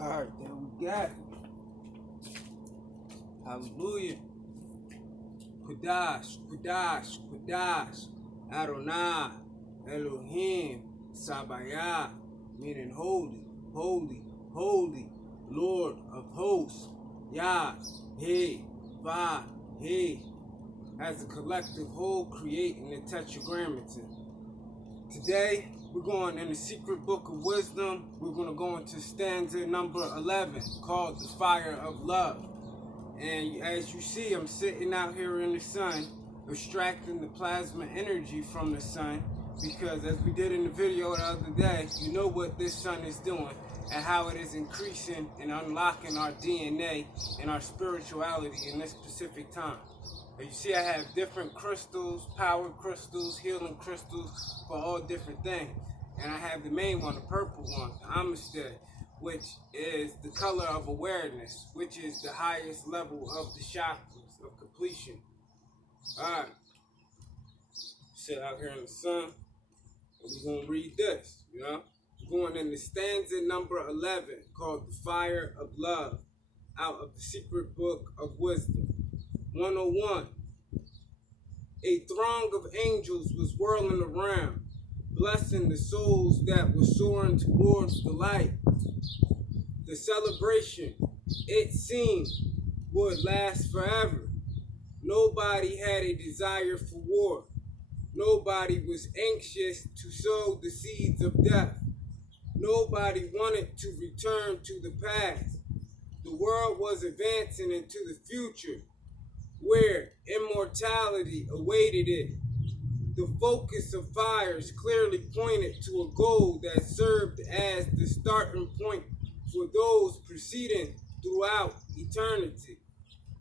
Alright, there we got it. Hallelujah. Kudash, Kudash, Kudash, Adonai, Elohim, Sabayah, meaning holy, holy, holy, Lord of hosts, Yah, He, Va, He, as a collective whole creating the Tetragrammaton. Today, we're going in the secret book of wisdom. We're going to go into stanza number 11, called The Fire of Love. And as you see, I'm sitting out here in the sun, extracting the plasma energy from the sun, because as we did in the video the other day, you know what this sun is doing and how it is increasing and unlocking our DNA and our spirituality in this specific time. As you see, I have different crystals, power crystals, healing crystals for all different things. And I have the main one, the purple one, the Amistad, which is the color of awareness, which is the highest level of the chakras of completion. Alright. Sit out here in the sun, and we're going to read this, you know? We're going in the stanza number 11, called The Fire of Love, out of the secret book of wisdom. 101. A throng of angels was whirling around, blessing the souls that were soaring towards the light. The celebration, it seemed, would last forever. Nobody had a desire for war. Nobody was anxious to sow the seeds of death. Nobody wanted to return to the past. The world was advancing into the future, where immortality awaited it. The focus of fires clearly pointed to a goal that served as the starting point for those proceeding throughout eternity,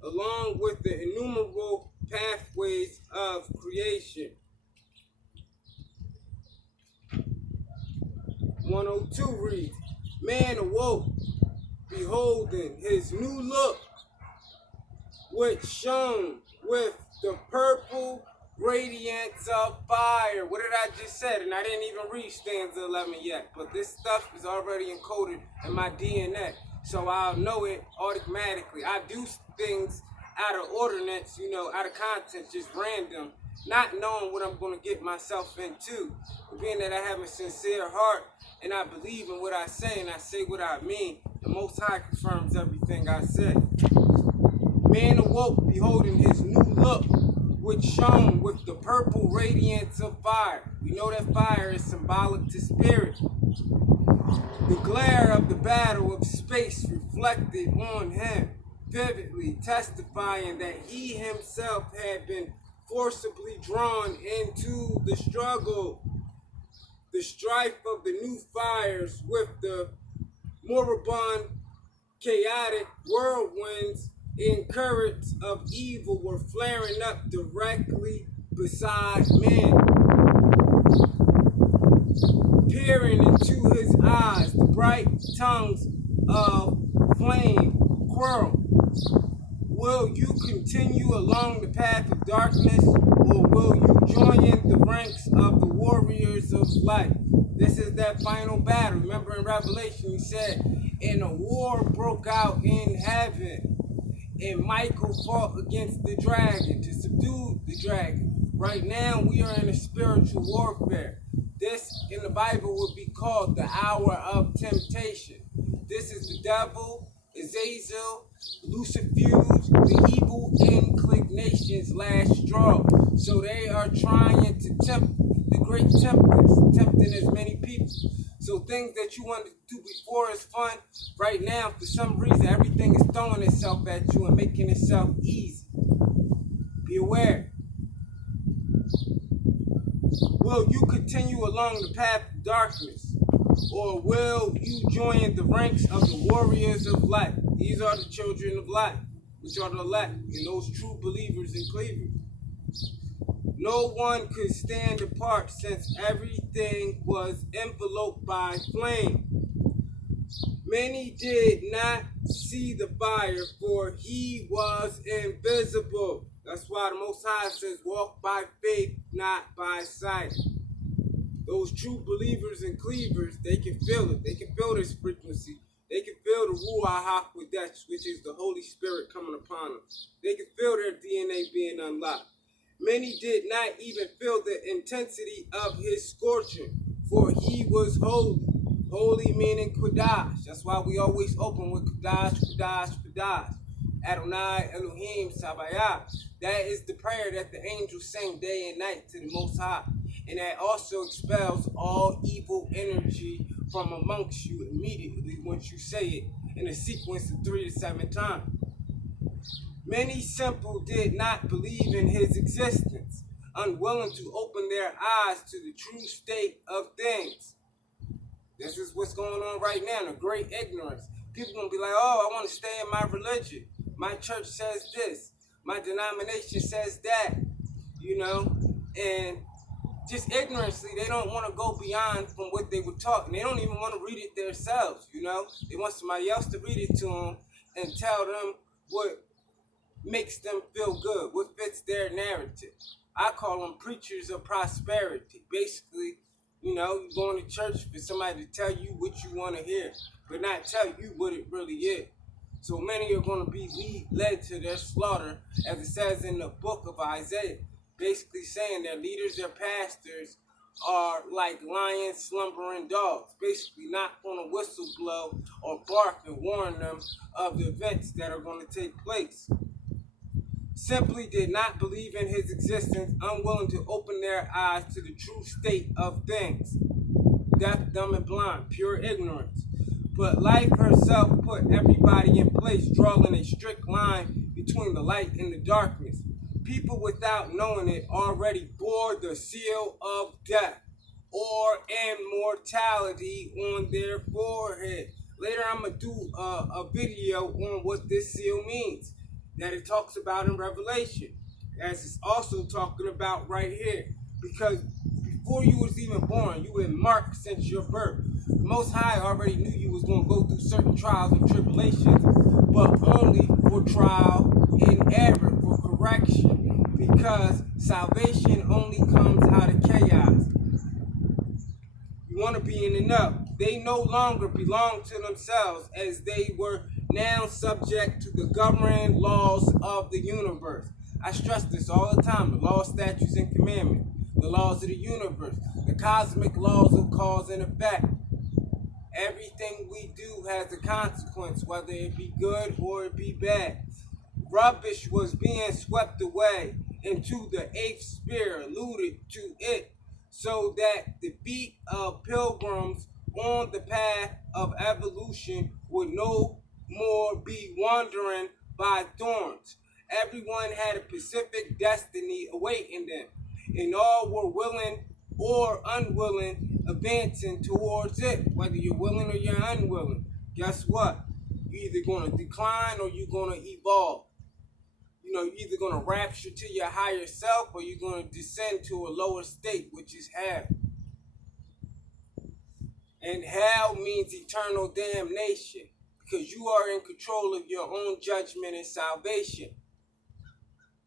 along with the innumerable pathways of creation. 102 reads, man awoke, beholding his new look, which shone with the purple radiance of fire. What did I just say? And I didn't even read stanza 11 yet, but this stuff is already encoded in my DNA, so I'll know it automatically. I do things out of ordinance, you know, out of context, just random, not knowing what I'm going to get myself into. But being that I have a sincere heart and I believe in what I say and I say what I mean, the Most High confirms everything I say. Man awoke, beholding his new look, which shone with the purple radiance of fire. We know that fire is symbolic to spirit. The glare of the battle of space reflected on him, vividly testifying that he himself had been forcibly drawn into the struggle. The strife of the new fires with the moribund, chaotic whirlwinds and currents of evil were flaring up directly beside men. Peering into his eyes, the bright tongues of flame quarrel. Will you continue along the path of darkness, or will you join in the ranks of the warriors of light? This is that final battle. Remember in Revelation, he said, and a war broke out in heaven. And Michael fought against the dragon to subdue the dragon. Right now, we are in a spiritual warfare. This, in the Bible, would be called the hour of temptation. This is the devil, Azazel, Lucifuge, the evil inclinations' last straw. So they are trying to tempt the great tempters, tempting as many people. So things that you wanted to do before is fun. Right now, for some reason, everything is throwing itself at you and making itself easy. Be aware. Will you continue along the path of darkness, or will you join the ranks of the warriors of light? These are the children of light, which are the elect, and those true believers and cleavers. No one could stand apart, since everything was enveloped by flame. Many did not see the fire, for he was invisible. That's why the Most High says, walk by faith, not by sight. Those true believers and cleavers, they can feel it. They can feel this frequency. They can feel feel the Ruach HaKodesh, which is the Holy Spirit coming upon them. They could feel their DNA being unlocked. Many did not even feel the intensity of his scorching, for he was holy. Holy meaning Kodash. That's why we always open with Kodash, Kodash, Kodash. Adonai, Elohim, Sabayah. That is the prayer that the angels sing day and night to the Most High. And that also expels all evil energy from amongst you immediately once you say it in a sequence of 3 to 7 times. Many simple did not believe in his existence, unwilling to open their eyes to the true state of things. This is what's going on right now, the great ignorance. People gonna be like, oh, I want to stay in my religion. My church says this. My denomination says that. You know? And just ignorantly, they don't want to go beyond from what they were taught. And they don't even want to read it themselves, you know? They want somebody else to read it to them and tell them what makes them feel good, what fits their narrative. I call them preachers of prosperity. Basically, you know, you're going to church for somebody to tell you what you want to hear, but not tell you what it really is. So many are going to be led to their slaughter, as it says in the book of Isaiah, basically saying their leaders, their pastors, are like lions slumbering dogs, basically not going to whistle blow or bark and warn them of the events that are going to take place. Simply did not believe in his existence, unwilling to open their eyes to the true state of things. Deaf, dumb, and blind, pure ignorance. But life herself put everybody in place, drawing a strict line between the light and the darkness. People, without knowing it, already bore the seal of death or immortality on their forehead. Later, I'm going to do a video on what this seal means, that it talks about in Revelation, as it's also talking about right here. Because before you was even born, you were marked since your birth. The Most High already knew you was going to go through certain trials and tribulations, but only for trial and error, for correction, because salvation only comes out of chaos. You want to be in the know. They no longer belong to themselves, as they were now subject to the governing laws of the universe. I stress this all the time: the laws, statutes, and commandments, the laws of the universe, the cosmic laws of cause and effect. Everything we do has a consequence, whether it be good or it be bad. Rubbish was being swept away into the eighth sphere, alluded to it, so that the feet of pilgrims on the path of evolution would no more be wandering by thorns. Everyone had a specific destiny awaiting them, and all were willing or unwilling, advancing towards it. Whether you're willing or you're unwilling, guess what? You're either going to decline or you're going to evolve. You know, you're either going to rapture to your higher self or you're going to descend to a lower state, which is hell. And hell means eternal damnation, because you are in control of your own judgment and salvation.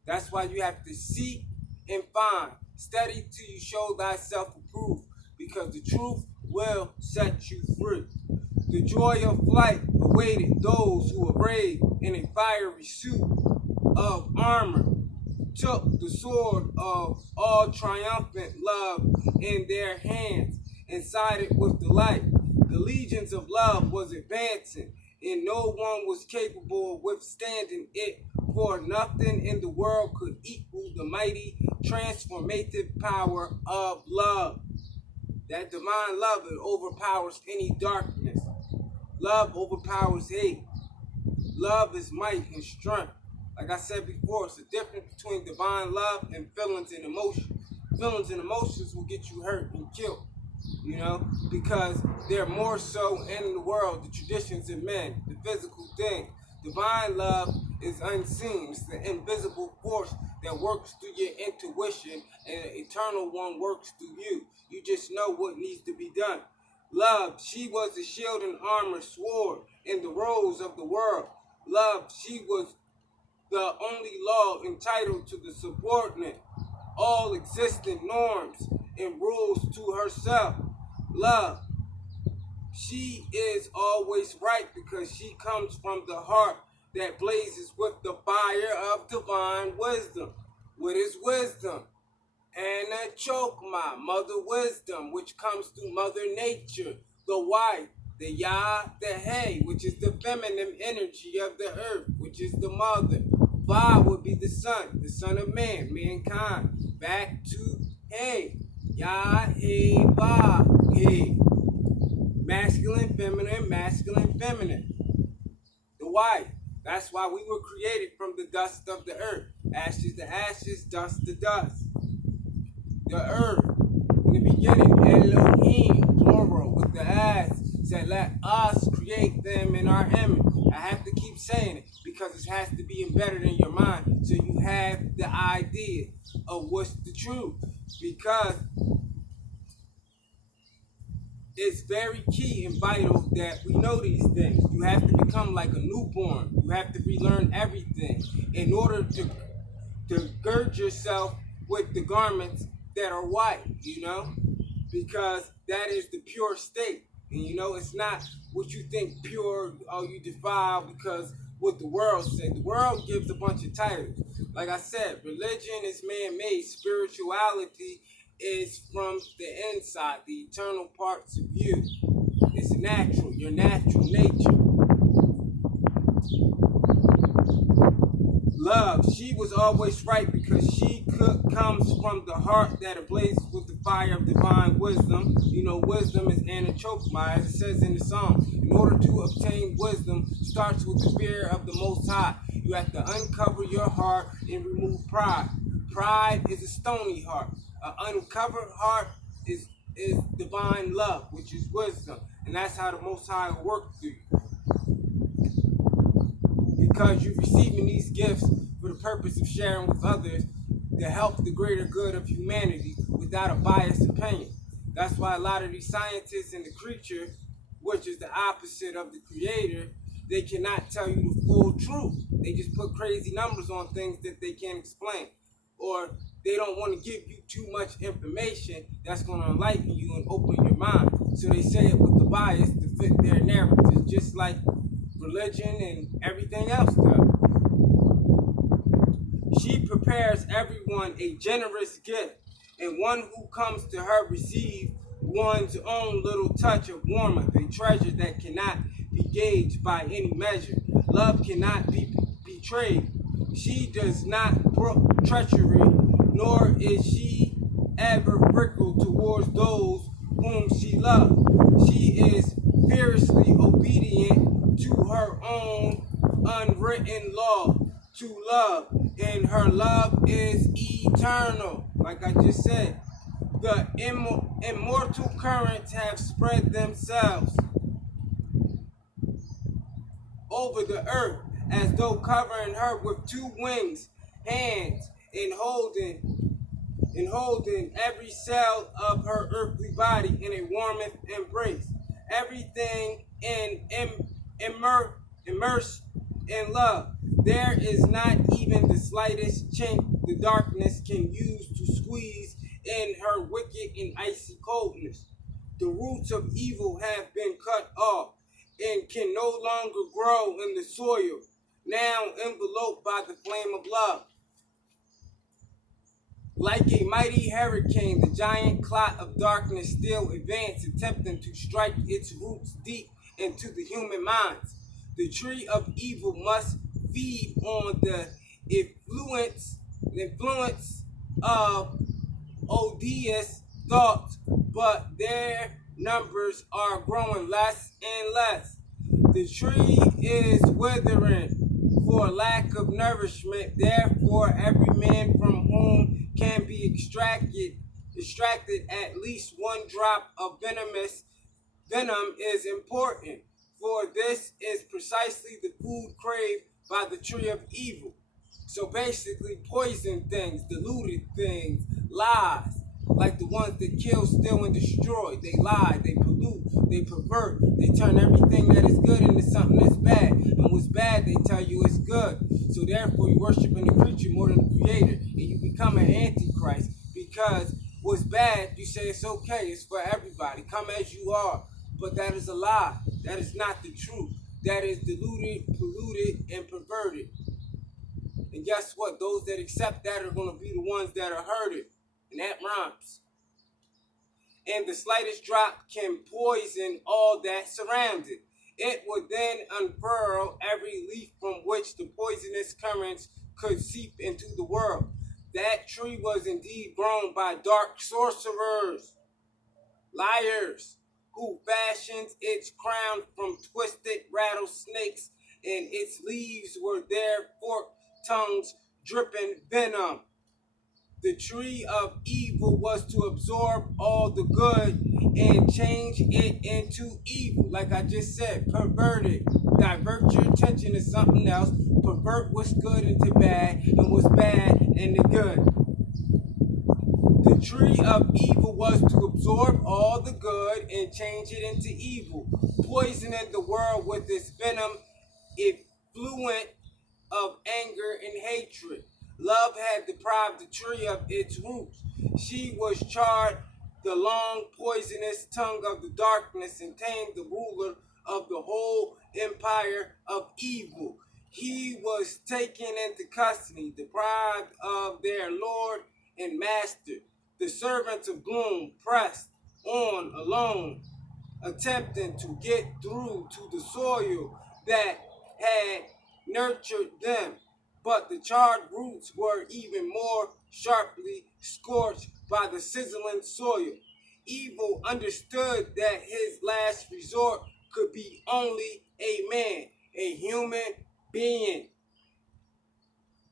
That's why you have to seek and find. Study till you show thyself approved, because the truth will set you free. The joy of flight awaited those who arrayed in a fiery suit of armor, took the sword of all triumphant love in their hands, and sided with the light. The legions of love was advancing, and no one was capable of withstanding it, for nothing in the world could equal the mighty transformative power of love. That divine love, it overpowers any darkness. Love overpowers hate. Love is might and strength. Like I said before, it's the difference between divine love and feelings and emotions. Feelings and emotions will get you hurt and killed, you know, because they're more so in the world, the traditions of men, the physical thing. Divine love is unseen. It's the invisible force that works through your intuition, and the eternal one works through you. You just know what needs to be done. Love, she was the shield and armor, sword in the roles of the world. Love, she was the only law entitled to the subordinate all existing norms and rules to herself. Love, She is always right because she comes from the heart that blazes with the fire of divine wisdom. What is wisdom? And a chokma, mother wisdom, which comes through mother nature, the wife, the ya, the hey, which is the feminine energy of the earth, which is the mother. Va would be the son of man, mankind. Back to hey, ya, hey, va, hey. Masculine, feminine. The wife. That's why we were created from the dust of the earth. Ashes to ashes, dust to dust. The earth, in the beginning, Elohim, plural, with the ass, said, let us create them in our image. I have to keep saying it because it has to be embedded in your mind so you have the idea of what's the truth. Because it's very key and vital that we know these things. You have to become like a newborn. You have to relearn everything in order to gird yourself with the garments that are white, because that is the pure state. And it's not what you think pure, oh, you defile because what the world said. The world gives a bunch of titles. Like I said, religion is man-made. Spirituality is from the inside, the eternal parts of you. It's natural, your natural nature. Love, she was always right because she comes from the heart that ablazes with the fire of divine wisdom. Wisdom is anachokma, as it says in the song. In order to obtain wisdom, starts with the fear of the Most High. You have to uncover your heart and remove pride. Pride is a stony heart. An uncovered heart is divine love, which is wisdom. And that's how the Most High will work through you. Because you're receiving these gifts for the purpose of sharing with others to help the greater good of humanity without a biased opinion. That's why a lot of these scientists and the creature, which is the opposite of the creator, they cannot tell you the full truth. They just put crazy numbers on things that they can't explain. Or they don't want to give you too much information that's going to enlighten you and open your mind. So they say it with the bias to fit their narrative, just like religion and everything else does. She prepares everyone a generous gift, and one who comes to her receives one's own little touch of warmth, a treasure that cannot be gauged by any measure. Love cannot be betrayed. She does not brook treachery, nor is she ever fickle towards those whom she loves. She is fiercely obedient to her own unwritten law to love, and her love is eternal. Like I just said, the immortal currents have spread themselves over the earth as though covering her with two wings, hands, and holding every cell of her earthly body in a warmth embrace. Everything immersed in love. There is not even the slightest chink the darkness can use to squeeze in her wicked and icy coldness. The roots of evil have been cut off and can no longer grow in the soil, now enveloped by the flame of love. Like a mighty hurricane, the giant clot of darkness still advances, attempting to strike its roots deep into the human minds. The tree of evil must feed on the influence of odious thoughts, but their numbers are growing less and less. The tree is withering for lack of nourishment. Therefore, every man from whom can be extracted at least one drop of venom is important, for this is precisely the food craved by the tree of evil. So basically, poison things, diluted things, lies, like the ones that kill, steal, and destroy. They lie, they pollute, they pervert, they turn everything that is good into something that's bad. And what's bad, they tell you it's good. So therefore, you're worshiping the creature more than the creator, and you become an antichrist because what's bad, you say it's okay, it's for everybody. Come as you are. But that is a lie. That is not the truth. That is deluded, polluted, and perverted. And guess what? Those that accept that are going to be the ones that are hurted. And that rhymes. And the slightest drop can poison all that surrounds it. It would then unfurl every leaf from which the poisonous currents could seep into the world. That tree was indeed grown by dark sorcerers, liars, who fashions its crown from twisted rattlesnakes, and its leaves were their forked tongues dripping venom. The tree of evil was to absorb all the good and change it into evil. Like I just said, pervert it. Divert your attention to something else. Pervert what's good into bad and what's bad into good. The tree of evil was to absorb all the good and change it into evil, poisoning the world with its venom, effluent of anger and hatred. Love had deprived the tree of its roots. She was charred the long poisonous tongue of the darkness and tamed the ruler of the whole empire of evil. He was taken into custody, deprived of their lord and master. The servants of gloom pressed on alone, attempting to get through to the soil that had nurtured them. But the charred roots were even more sharply scorched by the sizzling soil. Evil understood that his last resort could be only a man, a human being.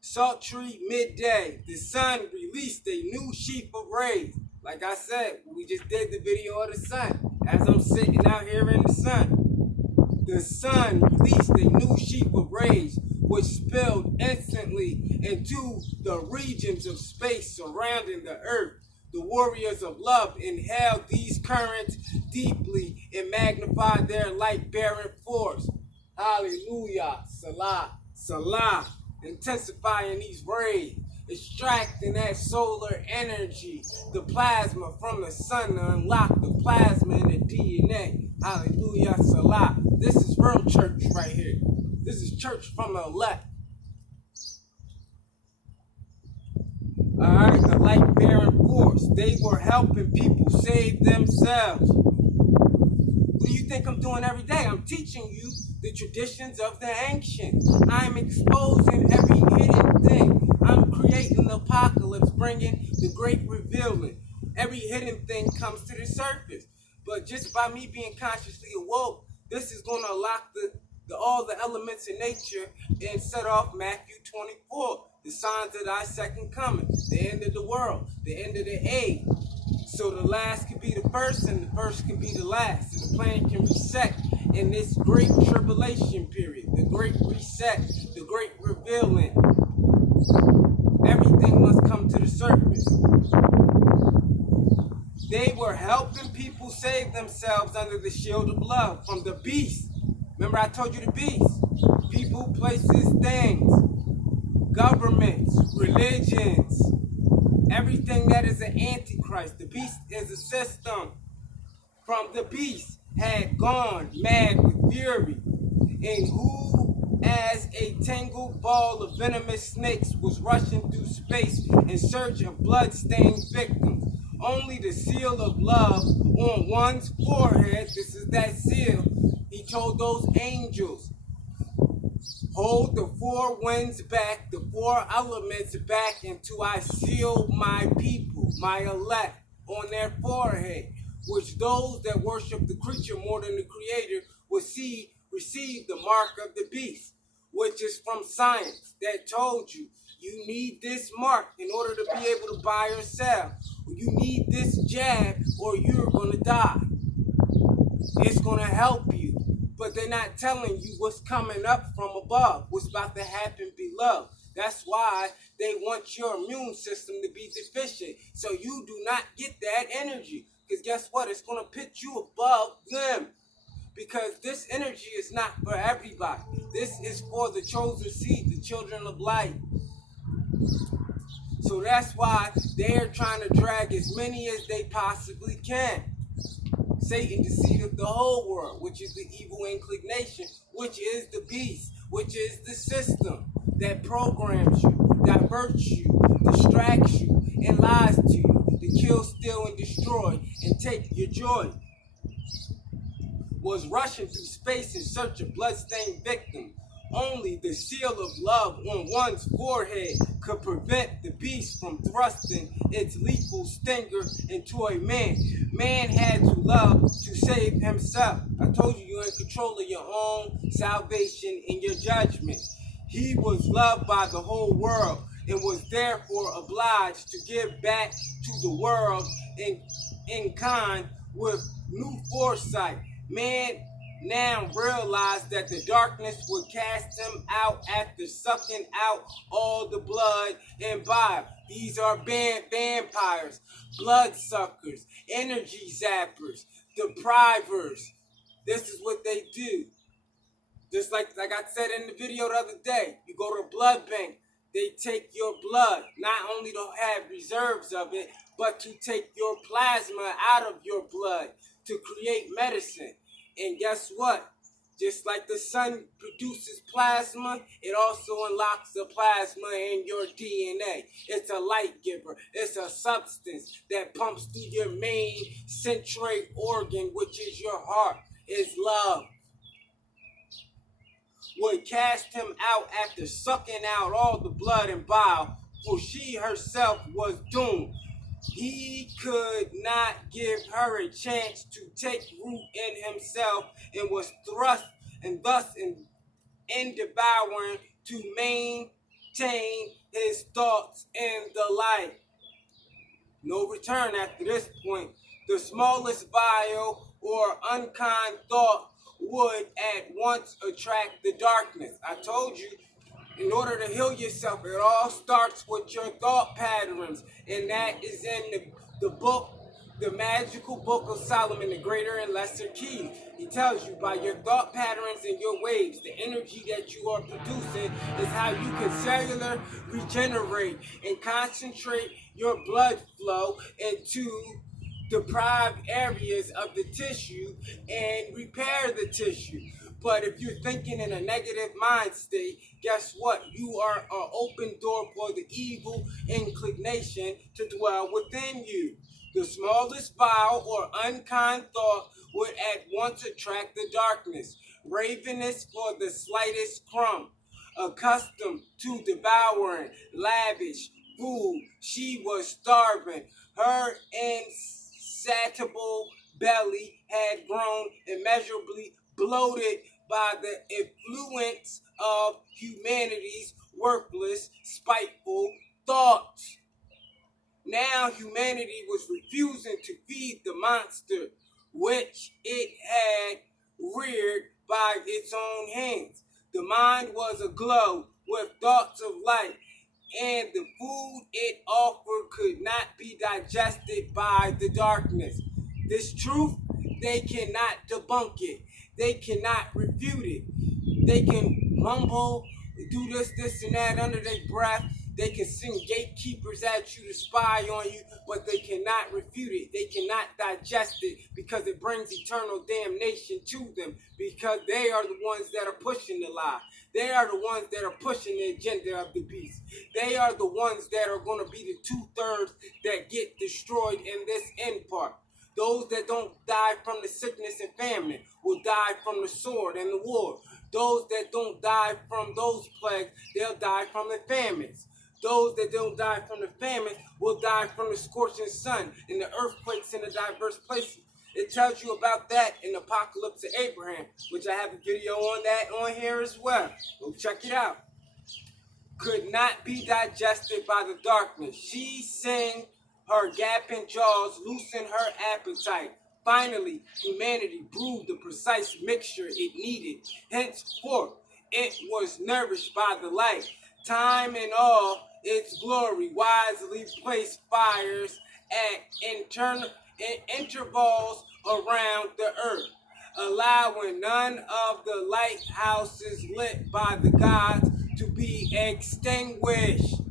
Sultry midday, the sun released a new sheaf of rays. Like I said, we just did the video of the sun. As I'm sitting out here in the sun released a new sheaf of rays, which spilled instantly into the regions of space surrounding the earth. The warriors of love inhaled these currents deeply and magnified their light-bearing force. Hallelujah, Salah, Salah, intensifying these rays, extracting that solar energy, the plasma from the sun to unlock the plasma in the DNA. Hallelujah, Salah. This is real church right here. This is church from the elect. Alright, the light-bearing force. They were helping people save themselves. What do you think I'm doing every day? I'm teaching you the traditions of the ancients. I'm exposing every hidden thing. I'm creating the apocalypse, bringing the great revealing. Every hidden thing comes to the surface. But just by me being consciously awoke, this is going to unlock all the elements in nature and set off Matthew 24, the signs of thy second coming, the end of the world, the end of the age. So the last can be the first and the first can be the last. And the planet can reset in this great tribulation period, the great reset, the great revealing. Everything must come to the surface. They were helping people save themselves under the shield of love from the beast. Remember I told you the beast. People, places, things, governments, religions, everything that is an antichrist. The beast is a system. From the beast had gone mad with fury, and who as a tangled ball of venomous snakes was rushing through space in search of blood-stained victims. Only the seal of love on one's forehead, this is that seal, he told those angels, hold the four winds back, the four elements back, until I seal my people, my elect, on their forehead, which those that worship the creature more than the creator will receive the mark of the beast, which is from science that told you, you need this mark in order to be able to buy or sell. You need this jab or you're going to die. It's going to help you. But they're not telling you what's coming up from above, what's about to happen below. That's why they want your immune system to be deficient, so you do not get that energy. Because guess what? It's going to put you above them. Because this energy is not for everybody. This is for the chosen seed, the children of light. So that's why they're trying to drag as many as they possibly can. Satan deceived the whole world, which is the evil inclination, which is the beast, which is the system that programs you, diverts you, distracts you, and lies to you to kill, steal, and destroy, and take your joy. Was rushing through space in search of bloodstained victims. Only the seal of love on one's forehead could prevent the beast from thrusting its lethal stinger into a man. Man had to love to save himself. I told you, you're in control of your own salvation and your judgment. He was loved by the whole world and was therefore obliged to give back to the world in kind with new foresight. Man now realized that the darkness would cast him out after sucking out all the blood and bile. These are vampires, bloodsuckers, energy zappers, deprivers. This is what they do. Just like I said in the video the other day, you go to a blood bank, they take your blood, not only to have reserves of it, but to take your plasma out of your blood to create medicine. And guess what? Just like the sun produces plasma, it also unlocks the plasma in your DNA. It's a light giver. It's a substance that pumps through your main centrate organ, which is your heart. It's love. Would cast him out after sucking out all the blood and bile, for she herself was doomed. He could not give her a chance to take root in himself, and was thrust and thus in devouring to maintain his thoughts in the light. No return after this point. The smallest vile or unkind thought would at once attract the darkness. I told you, in order to heal yourself, it all starts with your thought patterns. And that is in the book, the magical book of Solomon, the greater and lesser key. He tells you by your thought patterns and your waves, the energy that you are producing is how you can cellular regenerate and concentrate your blood flow into deprived areas of the tissue and repair the tissue. But if you're thinking in a negative mind state, guess what? You are an open door for the evil inclination to dwell within you. The smallest vile or unkind thought would at once attract the darkness. Ravenous for the slightest crumb. Accustomed to devouring lavish food, she was starving. Her insatiable belly had grown immeasurably bloated by the influence of humanity's worthless, spiteful thoughts. Now humanity was refusing to feed the monster which it had reared by its own hands. The mind was aglow with thoughts of light, and the food it offered could not be digested by the darkness. This truth, they cannot debunk it. They cannot refute it. They can mumble, do this, and that under their breath. They can send gatekeepers at you to spy on you, but they cannot refute it. They cannot digest it because it brings eternal damnation to them, because they are the ones that are pushing the lie. They are the ones that are pushing the agenda of the beast. They are the ones that are going to be the 2/3 that get destroyed in this end part. Those that don't die from the sickness and famine will die from the sword and the war. Those that don't die from those plagues, they'll die from the famines. Those that don't die from the famine will die from the scorching sun and the earthquakes in the diverse places. It tells you about that in the Apocalypse of Abraham, which I have a video on that on here as well. Go check it out. Could not be digested by the darkness. She sang her gaping jaws, loosened her appetite. Finally, humanity brewed the precise mixture it needed. Henceforth, it was nourished by the light. Time and all its glory wisely placed fires at intervals around the earth, allowing none of the lighthouses lit by the gods to be extinguished.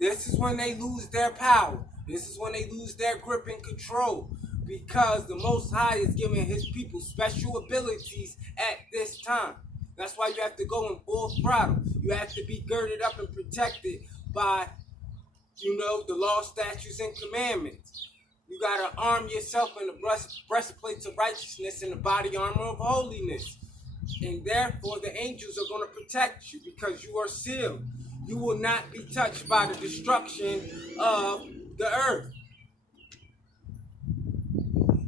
This is when they lose their power. This is when they lose their grip and control. because the Most High is giving his people special abilities at this time. That's why you have to go in full throttle. You have to be girded up and protected by, the law, statutes, and commandments. You got to arm yourself in the breastplates of righteousness and the body armor of holiness. And therefore, the angels are going to protect you because you are sealed. You will not be touched by the destruction of the earth.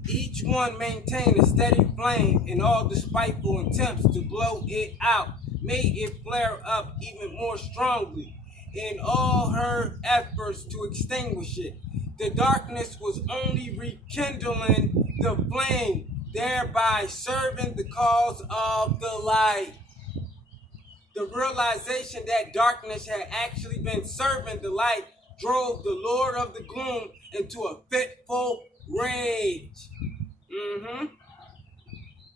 Each one maintain a steady flame in all despiteful attempts to blow it out, made it flare up even more strongly in all her efforts to extinguish it. The darkness was only rekindling the flame, thereby serving the cause of the light. The realization that darkness had actually been serving the light drove the Lord of the gloom into a fitful rage.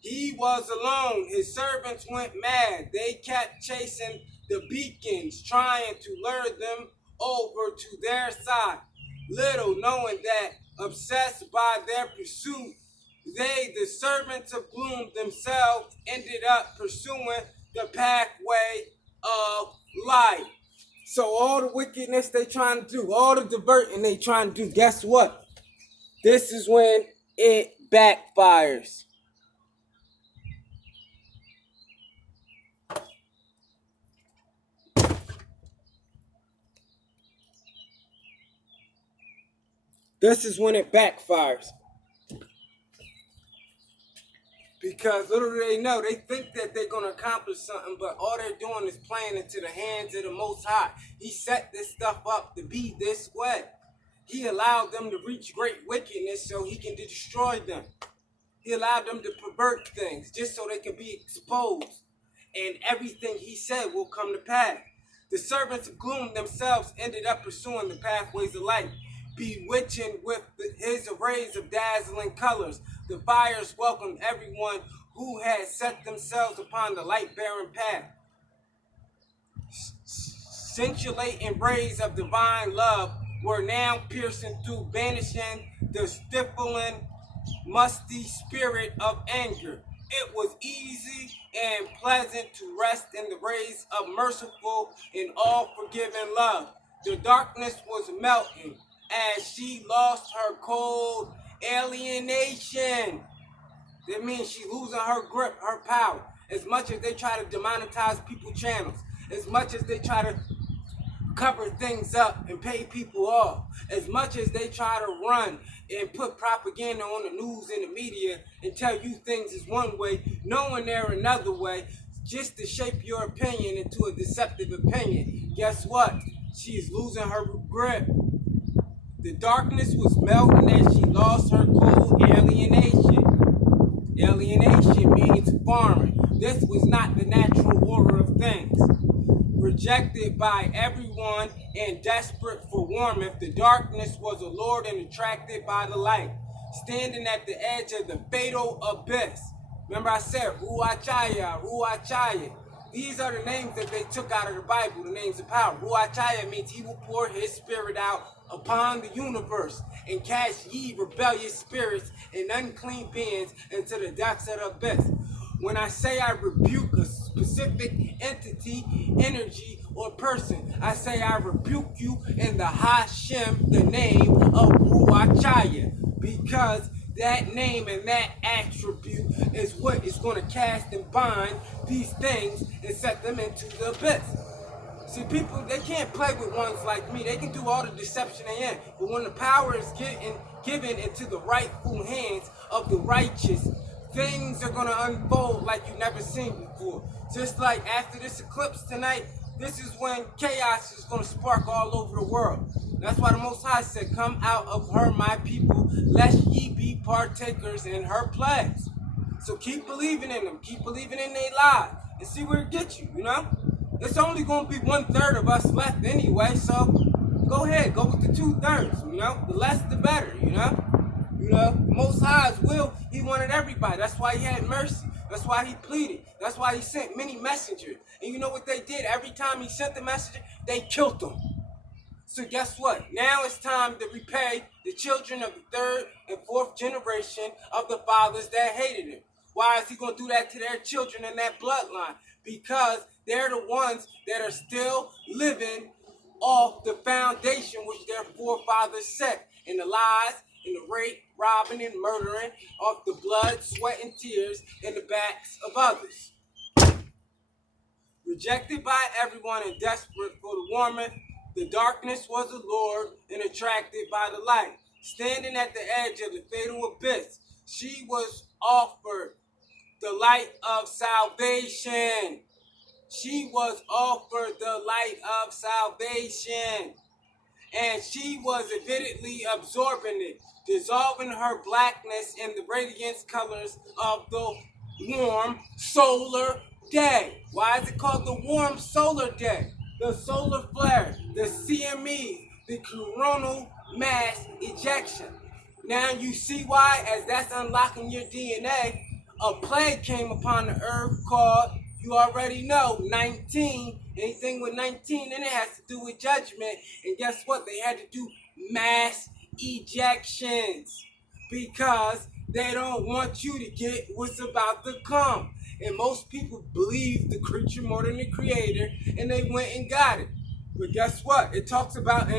He was alone. His servants went mad. They kept chasing the beacons, trying to lure them over to their side. Little knowing that, obsessed by their pursuit, they, the servants of gloom themselves, ended up pursuing the pathway of light. So all the wickedness they trying to do, all the diverting they trying to do, guess what? This is when it backfires. This is when it backfires. Because little do they know, they think that they're going to accomplish something, but all they're doing is playing into the hands of the Most High. He set this stuff up to be this way. He allowed them to reach great wickedness so he can destroy them. He allowed them to pervert things just so they can be exposed. And everything he said will come to pass. The servants of gloom themselves ended up pursuing the pathways of light, bewitching with his arrays of dazzling colors. The fires welcomed everyone who had set themselves upon the light-bearing path. Scintillating rays of divine love were now piercing through, banishing the stifling, musty spirit of anger. It was easy and pleasant to rest in the rays of merciful and all-forgiving love. The darkness was melting as she lost her cold alienation. That means she's losing her grip, her power. As much as they try to demonetize people's channels, as much as they try to cover things up and pay people off, as much as they try to run and put propaganda on the news and the media and tell you things is one way, knowing they're another way, just to shape your opinion into a deceptive opinion. Guess what? She is losing her grip. The darkness was melting as she lost her cold alienation. Alienation means foreign. This was not the natural order of things. Rejected by everyone and desperate for warmth, the darkness was allured and attracted by the light. Standing at the edge of the fatal abyss. Remember I said, Ruachaya, Ruachaya. These are the names that they took out of the Bible, the names of power. Ruachaya means he will pour his spirit out upon the universe and cast ye rebellious spirits and unclean beings into the depths of the abyss. When I say I rebuke a specific entity, energy, or person, I say I rebuke you in the Hashem, the name of Ruachaya, because that name and that attribute is what is going to cast and bind these things and set them into the abyss. See, people, they can't play with ones like me. They can do all the deception they can, but when the power is given into the rightful hands of the righteous, things are going to unfold like you've never seen before. Just like after this eclipse tonight, this is when chaos is going to spark all over the world. That's why the Most High said, come out of her, my people, lest ye be partakers in her plagues. So keep believing in them. Keep believing in their lies. And see where it gets you, It's only going to be 1/3 of us left anyway, so go ahead. Go with the 2/3, The less, the better, The Most High's will, he wanted everybody. That's why he had mercy. That's why he pleaded. That's why he sent many messengers. And you know what they did? Every time he sent the messenger, they killed them. So guess what? Now it's time to repay the children of the third and fourth generation of the fathers that hated him. Why is he going to do that to their children in that bloodline? Because they're the ones that are still living off the foundation which their forefathers set, in the lies, in the rape, robbing, and murdering of the blood, sweat, and tears in the backs of others. Rejected by everyone and desperate for the warmth, the darkness was allured and attracted by the light. Standing at the edge of the fatal abyss, she was offered the light of salvation. She was offered the light of salvation. And she was avidly absorbing it, dissolving her blackness in the radiance colors of the warm solar day. Why is it called the warm solar day? The solar flare, the CME, the coronal mass ejection. Now you see why, as that's unlocking your DNA, a plague came upon the earth called, you already know, 19. Anything with 19 in it has to do with judgment. And guess what? They had to do mass ejections because they don't want you to get what's about to come. And most people believe the creature more than the creator, and they went and got it. But guess what? It talks about